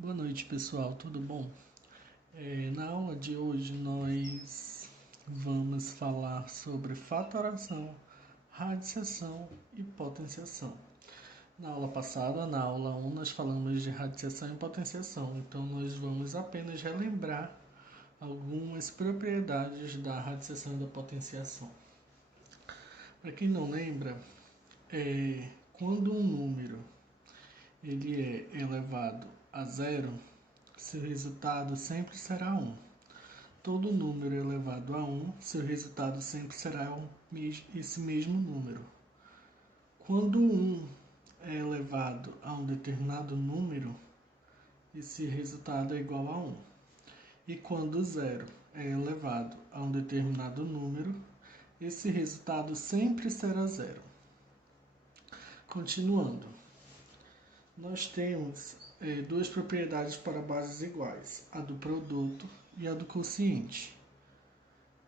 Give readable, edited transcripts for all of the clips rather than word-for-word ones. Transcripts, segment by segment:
Boa noite, pessoal, tudo bom? Na aula de hoje nós vamos falar sobre fatoração, radiciação e potenciação. Na aula passada, na aula 1, nós falamos de radiciação e potenciação, então nós vamos apenas relembrar algumas propriedades da radiciação e da potenciação. Para quem não lembra, quando um número ele é elevado a zero, seu resultado sempre será 1. Todo número elevado a 1, seu resultado sempre será esse mesmo número. Quando 1 é elevado a um determinado número, esse resultado é igual a 1. E quando 0 é elevado a um determinado número, esse resultado sempre será 0. Continuando, nós temos duas propriedades para bases iguais, a do produto e a do quociente.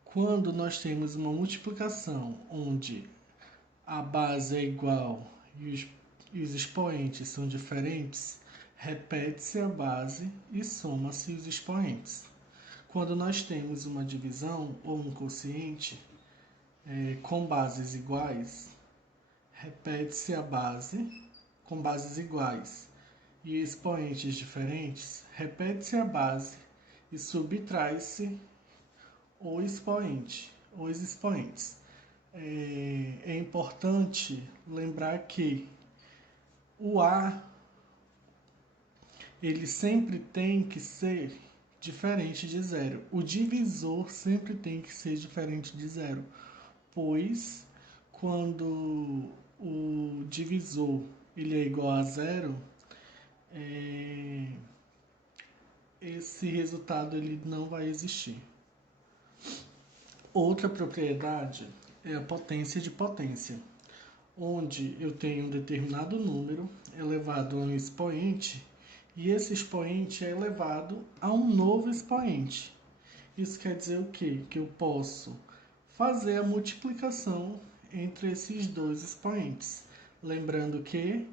Quando nós temos uma multiplicação onde a base é igual e os expoentes são diferentes, repete-se a base e soma-se os expoentes. Quando nós temos uma divisão ou um quociente com bases iguais, repete-se a base com bases iguais e expoentes diferentes, repete-se a base e subtrai-se o expoente, os expoentes. É importante lembrar que o A ele sempre tem que ser diferente de zero. O divisor sempre tem que ser diferente de zero, pois quando o divisor ele é igual a zero, esse resultado ele não vai existir. Outra propriedade é a potência de potência, onde eu tenho um determinado número elevado a um expoente e esse expoente é elevado a um novo expoente. Isso quer dizer o quê? Que eu posso fazer a multiplicação entre esses dois expoentes. Lembrando que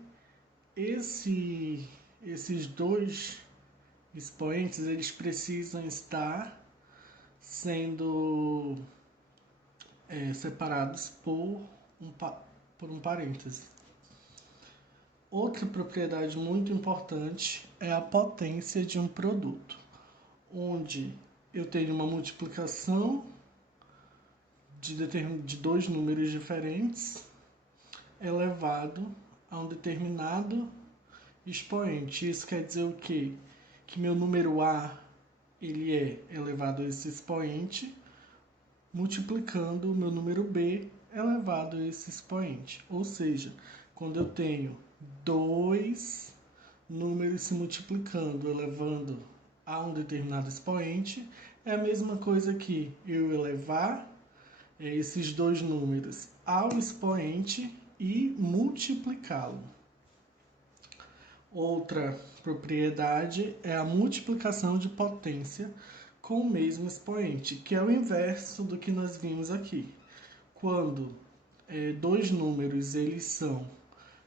esses dois expoentes eles precisam estar sendo separados por um parêntese. Outra propriedade muito importante é a potência de um produto, onde eu tenho uma multiplicação de dois números diferentes elevado a um determinado expoente. Isso quer dizer o quê? Que meu número A ele é elevado a esse expoente, multiplicando o meu número B elevado a esse expoente. Ou seja, quando eu tenho dois números se multiplicando, elevando a um determinado expoente, é a mesma coisa que eu elevar esses dois números ao expoente e multiplicá-lo. Outra propriedade é a multiplicação de potência com o mesmo expoente, que é o inverso do que nós vimos aqui. Quando dois números eles são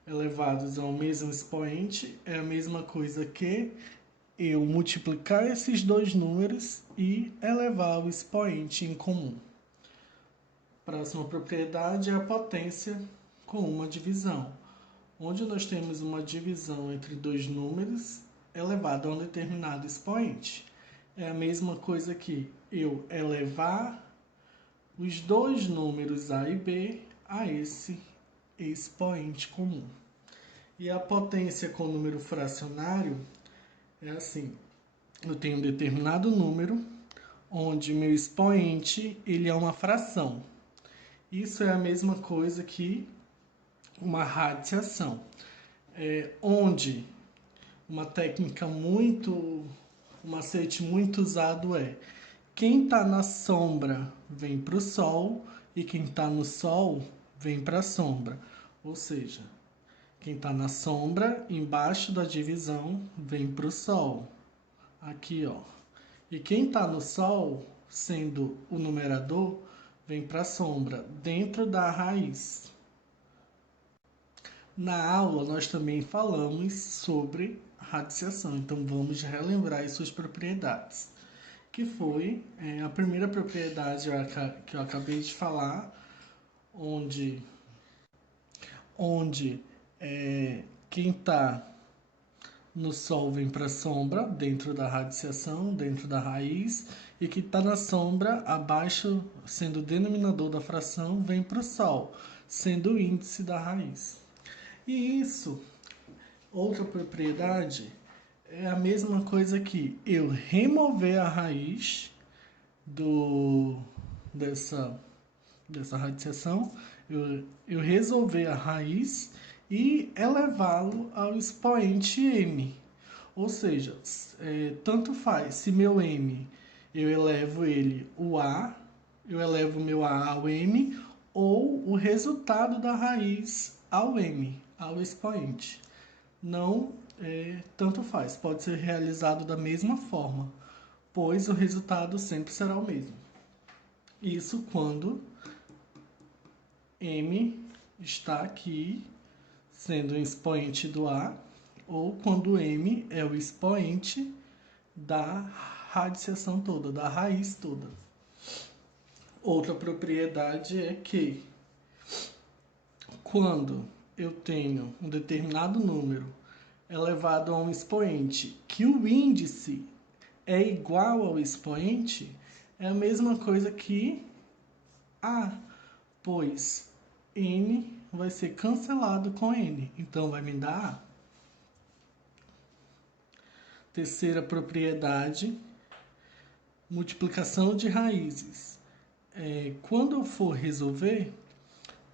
elevados ao mesmo expoente, é a mesma coisa que eu multiplicar esses dois números e elevar o expoente em comum. Próxima propriedade é a potência com uma divisão, onde nós temos uma divisão entre dois números elevado a um determinado expoente. É a mesma coisa que eu elevar os dois números A e B a esse expoente comum. E a potência com número fracionário é assim: eu tenho um determinado número onde meu expoente ele é uma fração. Isso é a mesma coisa que uma radiciação, onde uma técnica um macete muito usado é: quem está na sombra vem para o sol e quem está no sol vem para a sombra. Ou seja, quem está na sombra, embaixo da divisão, vem para o sol. Aqui, ó. E quem está no sol, sendo o numerador, vem para a sombra, dentro da raiz. Na aula, nós também falamos sobre radiciação. Então, vamos relembrar as suas propriedades. Que foi a primeira propriedade que eu acabei de falar, onde quem está no Sol vem para a sombra, dentro da radiciação, dentro da raiz, e que está na sombra, abaixo, sendo o denominador da fração, vem para o Sol, sendo o índice da raiz. E isso, outra propriedade, é a mesma coisa que eu remover a raiz dessa radiciação, eu resolver a raiz e elevá-lo ao expoente m. Ou seja, tanto faz se meu m eu elevo ele o a, eu elevo o meu a ao m, ou o resultado da raiz ao m, ao expoente. Não, tanto faz, pode ser realizado da mesma forma, pois o resultado sempre será o mesmo. Isso quando m está aqui sendo um expoente do A, ou quando m é o expoente da radiciação toda, da raiz toda. Outra propriedade é que quando eu tenho um determinado número elevado a um expoente que o índice é igual ao expoente, é a mesma coisa que A, pois n vai ser cancelado com n, então vai me dar A. Terceira propriedade, multiplicação de raízes. Quando eu for resolver,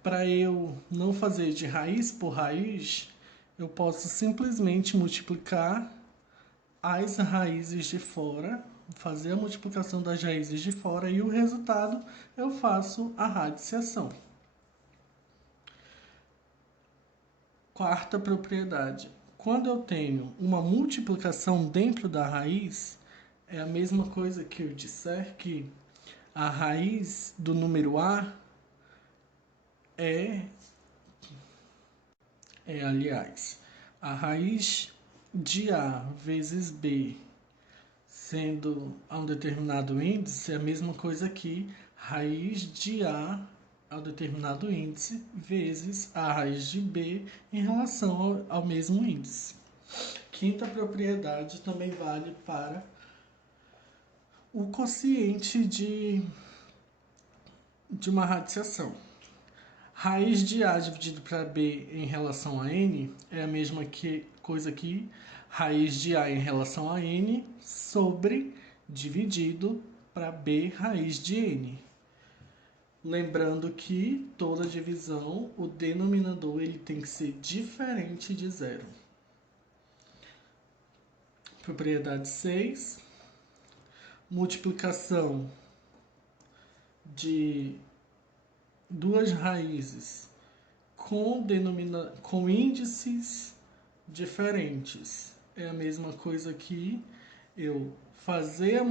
para eu não fazer de raiz por raiz, eu posso simplesmente multiplicar as raízes de fora, fazer a multiplicação das raízes de fora e o resultado eu faço a radiciação. Quarta propriedade. Quando eu tenho uma multiplicação dentro da raiz, é a mesma coisa que eu disser que a raiz do número A aliás, a raiz de A vezes B, sendo a um determinado índice, é a mesma coisa que raiz de A ao determinado índice vezes a raiz de B em relação ao mesmo índice. Quinta propriedade também vale para o quociente de uma radiciação. Raiz de A dividido para B em relação a N é a mesma coisa que raiz de A em relação a N sobre dividido para B raiz de N. Lembrando que toda divisão, o denominador ele tem que ser diferente de zero. Propriedade 6. Multiplicação de duas raízes com índices diferentes. É a mesma coisa que eu fazer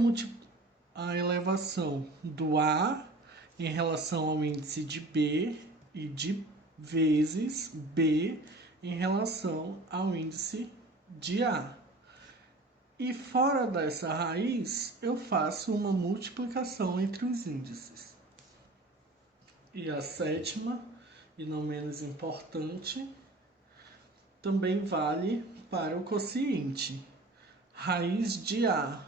a elevação do A em relação ao índice de B e de vezes B em relação ao índice de A. E fora dessa raiz, eu faço uma multiplicação entre os índices. E a sétima, e não menos importante, também vale para o quociente. Raiz de A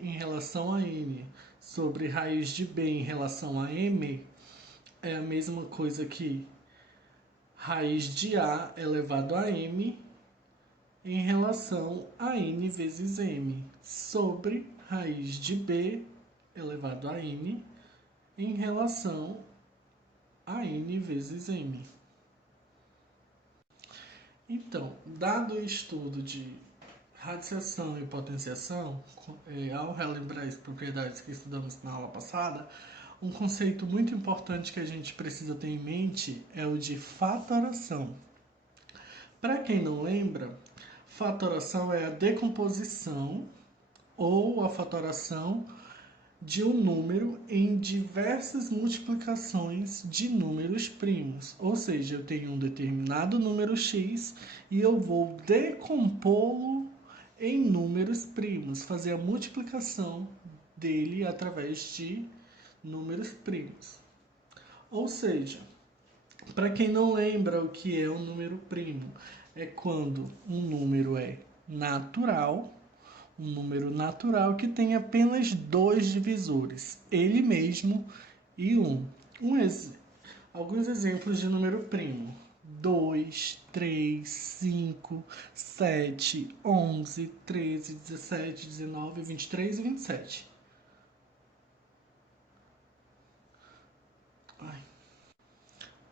em relação a N sobre raiz de B em relação a M é a mesma coisa que raiz de A elevado a M em relação a N vezes M sobre raiz de B elevado a N em relação a N vezes M. Então, dado o estudo de radiciação e potenciação, ao relembrar as propriedades que estudamos na aula passada, um conceito muito importante que a gente precisa ter em mente é o de fatoração. Para quem não lembra, fatoração é a decomposição ou a fatoração de um número em diversas multiplicações de números primos. Ou seja, eu tenho um determinado número x e eu vou decompô-lo em números primos, fazer a multiplicação dele através de números primos. Ou seja, para quem não lembra o que é um número primo, é quando um número é natural, um número natural que tem apenas dois divisores, ele mesmo e um. Alguns exemplos de número primo: 2, 3, 5, 7, 11, 13, 17, 19, 23 e 27. Ai.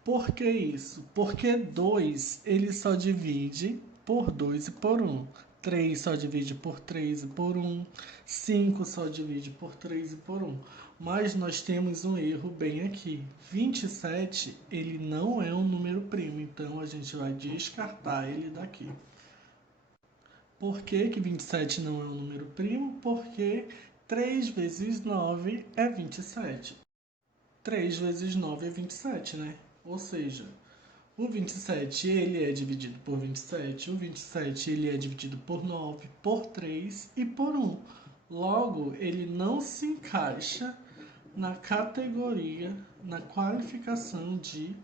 Por que isso? Porque 2 ele só divide por 2 e por 1. 3 só divide por 3 e por 1. 5 só divide por 3 e por 1. Mas nós temos um erro bem aqui. 27 ele não é um número primo, então a gente vai descartar ele daqui. Por que 27 não é um número primo? Porque 3 vezes 9 é 27. 3 vezes 9 é 27, né? Ou seja, o 27 ele é dividido por 27, o 27 ele é dividido por 9, por 3 e por 1. Logo, ele não se encaixa na categoria, na qualificação de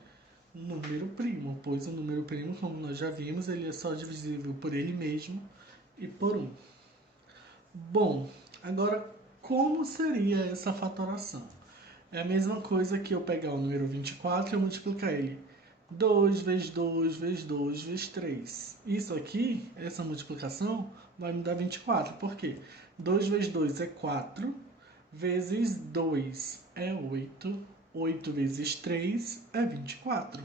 número primo, pois o número primo, como nós já vimos, ele é só divisível por ele mesmo e por 1. Bom, agora como seria essa fatoração? É a mesma coisa que eu pegar o número 24 e eu multiplicar ele 2 vezes 2 vezes 2 vezes 3. Isso aqui, essa multiplicação, vai me dar 24. Por quê? 2 vezes 2 é 4, vezes 2 é 8, 8 vezes 3 é 24.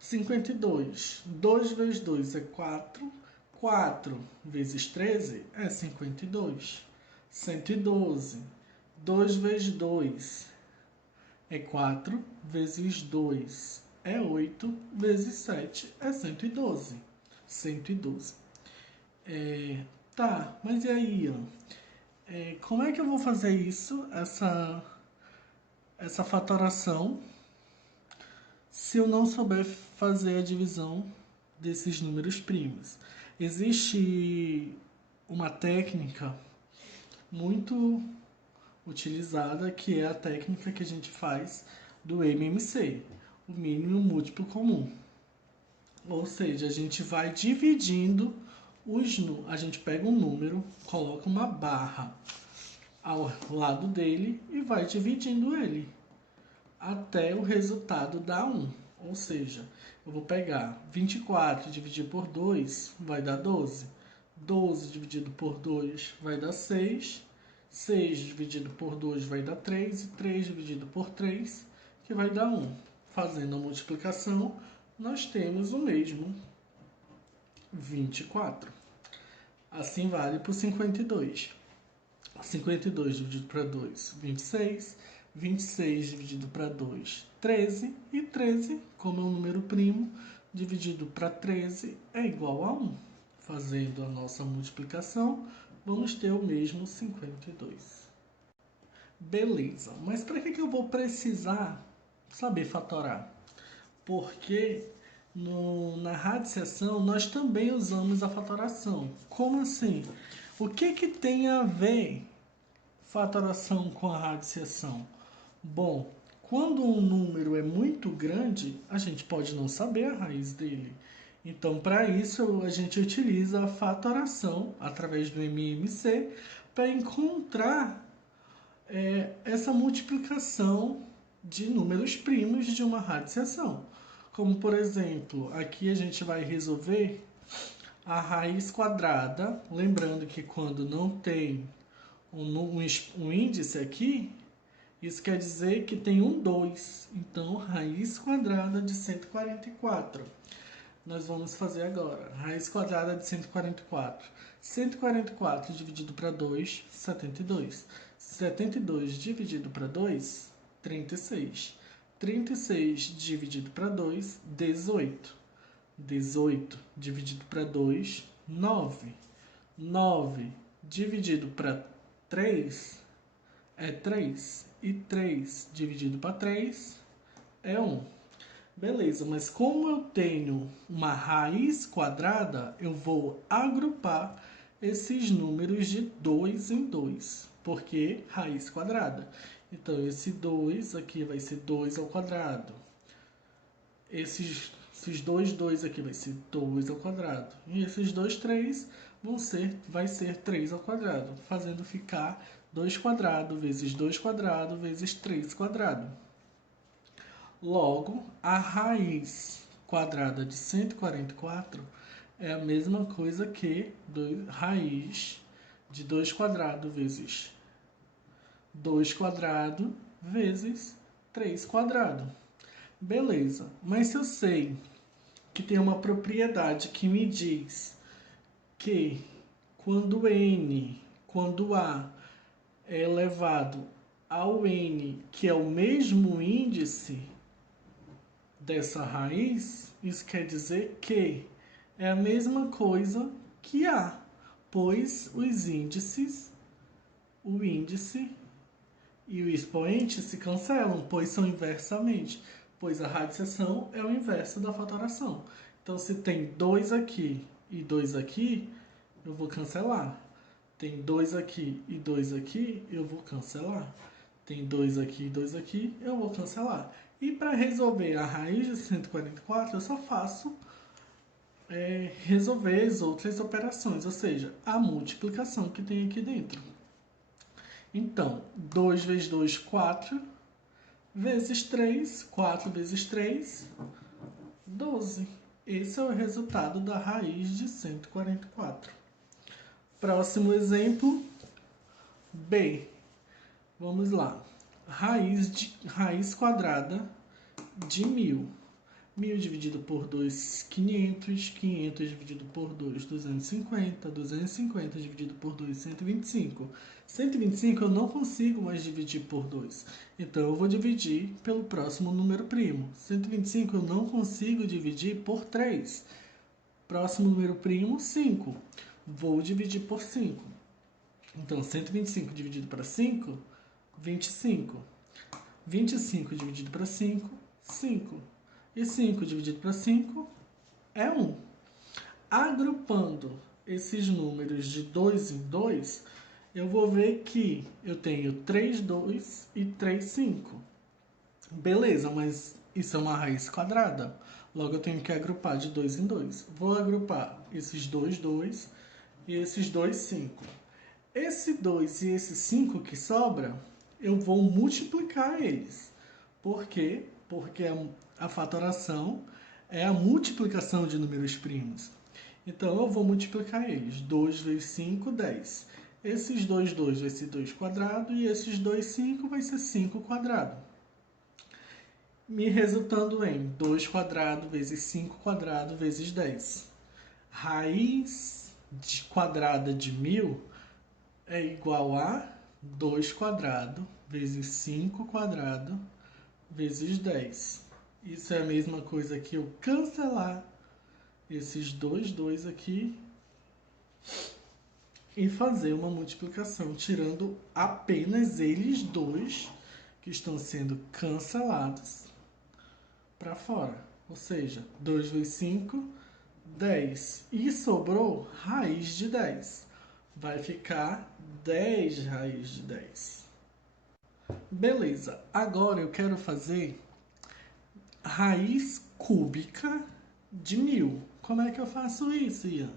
52. 2 vezes 2 é 4, 4 vezes 13 é 52. 112. 2 vezes 2 é 4, vezes 2 é 8, vezes 7 é 112. 112. Tá, mas e aí, ó? Como é que eu vou fazer isso, essa fatoração, se eu não souber fazer a divisão desses números primos? Existe uma técnica muito utilizada, que é a técnica que a gente faz do MMC, o mínimo múltiplo comum. Ou seja, a gente vai dividindo a gente pega um número, coloca uma barra ao lado dele e vai dividindo ele até o resultado dar 1. Ou seja, eu vou pegar 24 dividido por 2 vai dar 12. 12 dividido por 2 vai dar 6. 6 dividido por 2 vai dar 3, e 3 dividido por 3, que vai dar 1. Fazendo a multiplicação, nós temos o mesmo 24. Assim vale para o 52. 52 dividido para 2, 26. 26 dividido para 2, 13. E 13, como é um número primo, dividido para 13 é igual a 1. Fazendo a nossa multiplicação, vamos ter o mesmo 52. Beleza, mas para que eu vou precisar saber fatorar? Porque na radiciação nós também usamos a fatoração. Como assim? O que tem a ver fatoração com a radiciação? Bom, quando um número é muito grande, a gente pode não saber a raiz dele. Então, para isso, a gente utiliza a fatoração através do MMC para encontrar essa multiplicação de números primos de uma radiciação. Como, por exemplo, aqui a gente vai resolver a raiz quadrada, lembrando que quando não tem um índice aqui, isso quer dizer que tem um 2. Então, raiz quadrada de 144. Nós vamos fazer agora. Raiz quadrada de 144. 144 dividido para 2, 72. 72 dividido para 2, 36. 36 dividido para 2, 18. 18 dividido para 2, 9. 9 dividido para 3, é 3. E 3 dividido para 3 é 1. Beleza, mas como eu tenho uma raiz quadrada, eu vou agrupar esses números de 2 em 2, porque raiz quadrada. Então, esse 2 aqui vai ser 2 ao quadrado. Esses dois aqui vai ser 2 ao quadrado. E esses 3 vai ser 3 ao quadrado, fazendo ficar 2 quadrado vezes 2 quadrado vezes 3 quadrado. Logo, a raiz quadrada de 144 é a mesma coisa que raiz de 2 quadrado vezes 2 quadrado vezes 3 quadrado. Beleza, mas se eu sei que tem uma propriedade que me diz que quando A é elevado ao N, que é o mesmo índice dessa raiz, isso quer dizer que é a mesma coisa que A, pois os índices, o índice e o expoente se cancelam, pois são inversamente, pois a radiciação é o inverso da fatoração. Então, se tem 2 aqui e 2 aqui, eu vou cancelar. Tem 2 aqui e 2 aqui, eu vou cancelar. Tem 2 aqui e 2 aqui, eu vou cancelar. E para resolver a raiz de 144, eu só faço resolver as outras operações, ou seja, a multiplicação que tem aqui dentro. Então, 2 vezes 2, 4, vezes 3, 4 vezes 3, 12. Esse é o resultado da raiz de 144. Próximo exemplo, B. Vamos lá. Raiz quadrada de 1000. 1000 dividido por 2, 500. 500 dividido por 2, 250. 250 dividido por 2, 125. 125 eu não consigo mais dividir por 2. Então, eu vou dividir pelo próximo número primo. 125 eu não consigo dividir por 3. Próximo número primo, 5. Vou dividir por 5. Então, 125 dividido para 5, 25. 25 dividido para 5, 5. E 5 dividido para 5 é 1. Agrupando esses números de 2 em 2, eu vou ver que eu tenho 3, 2 e 3, 5. Beleza, mas isso é uma raiz quadrada. Logo, eu tenho que agrupar de 2 em 2. Vou agrupar esses 2, 2 e esses 2, 5. Esse 2 e esse 5 que sobra, eu vou multiplicar eles. Por quê? Porque a fatoração é a multiplicação de números primos. Então, eu vou multiplicar eles. 2 vezes 5, 10. Esses 2, 2 vai ser 2 quadrado e esses 2, 5 vai ser 5 quadrado. Me resultando em 2 quadrado vezes 5 quadrado vezes 10. Raiz quadrada de 1000 é igual a 2 quadrado vezes 5 quadrado vezes 10. Isso é a mesma coisa que eu cancelar esses 2 aqui e fazer uma multiplicação, tirando apenas eles dois que estão sendo cancelados para fora. Ou seja, 2 vezes 5, 10. E sobrou raiz de 10. Vai ficar 10 raiz de 10. Beleza, agora eu quero fazer raiz cúbica de 1000. Como é que eu faço isso, Ian?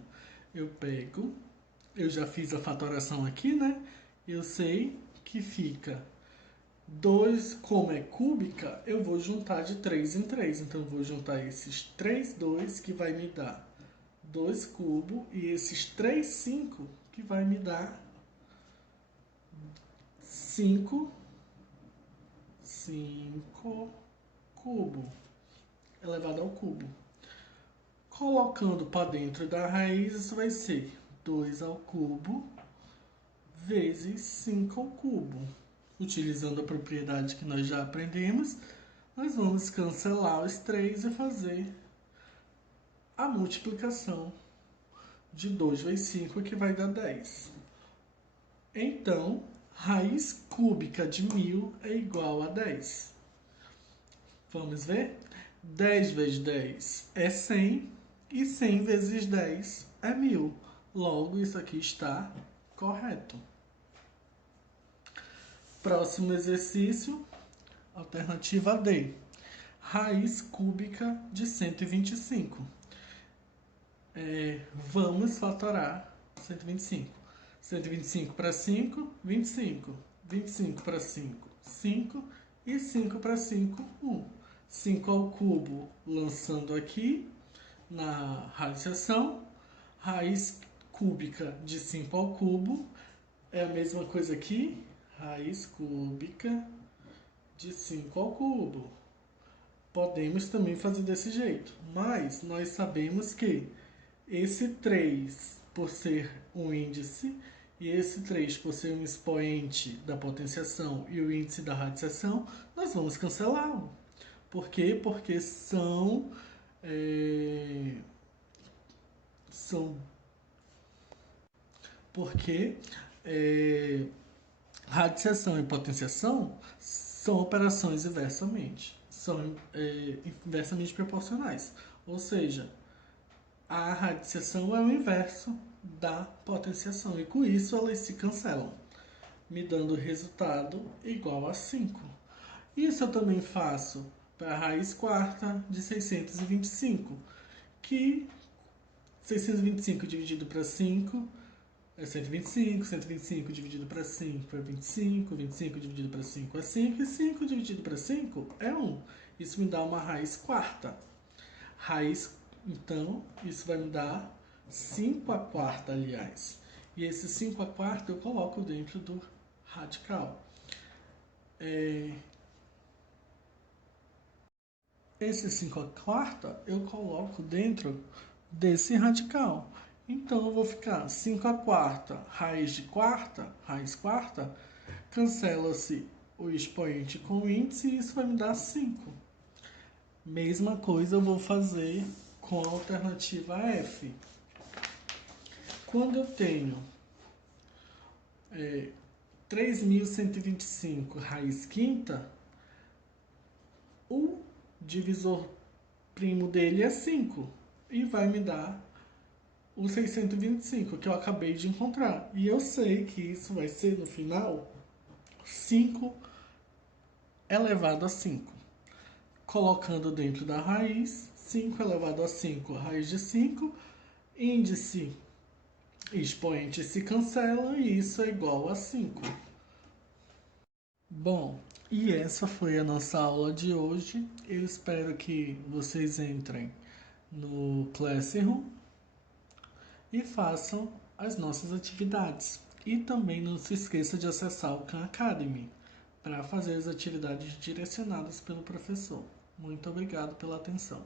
Eu já fiz a fatoração aqui, né? Eu sei que fica 2, como é cúbica, eu vou juntar de 3 em 3. Então, eu vou juntar esses 3, 2, que vai me dar 2 cubos, e esses 3, 5, que vai me dar 5 cubo elevado ao cubo. Colocando para dentro da raiz, isso vai ser 2 ao cubo vezes 5 ao cubo. Utilizando a propriedade que nós já aprendemos, nós vamos cancelar os 3 e fazer a multiplicação de 2 vezes 5, que vai dar 10. Então, Raiz cúbica de 1000 é igual a 10. Vamos ver? 10 vezes 10 é 100 e 100 vezes 10 é 1000. Logo, isso aqui está correto. Próximo exercício, alternativa D. Raiz cúbica de 125. Vamos fatorar 125. 125 para 5, 25. 25 para 5, 5. E 5 para 5, 1. 5 ao cubo, lançando aqui na radiciação. Raiz cúbica de 5 ao cubo é a mesma coisa aqui. Raiz cúbica de 5 ao cubo. Podemos também fazer desse jeito, mas nós sabemos que esse 3, por ser um índice, e esse 3, por ser um expoente da potenciação e o índice da radiciação, nós vamos cancelá-lo. Por quê? Porque porque radiciação e potenciação são operações inversamente. São inversamente proporcionais. Ou seja, a radiciação é o inverso da potenciação. E com isso elas se cancelam, me dando resultado igual a 5. Isso eu também faço para a raiz quarta de 625, que 625 dividido para 5 é 125, 125 dividido para 5 é 25, 25 dividido para 5 é 5, e 5 dividido para 5 é 1. Isso me dá uma raiz quarta. Então, isso vai me dar 5 a quarta, aliás. E esse 5 a quarta eu coloco dentro do radical. Esse 5 a quarta eu coloco dentro desse radical. Então, eu vou ficar 5 a quarta, raiz quarta, cancela-se o expoente com o índice e isso vai me dar 5. Mesma coisa eu vou fazer com a alternativa F. Quando eu tenho 3.125 raiz quinta, o divisor primo dele é 5 e vai me dar o 625 que eu acabei de encontrar. E eu sei que isso vai ser no final 5 elevado a 5. Colocando dentro da raiz, 5 elevado a 5, raiz de 5, índice e expoente se cancelam e isso é igual a 5. Bom, e essa foi a nossa aula de hoje. Eu espero que vocês entrem no Classroom e façam as nossas atividades. E também não se esqueça de acessar o Khan Academy para fazer as atividades direcionadas pelo professor. Muito obrigado pela atenção.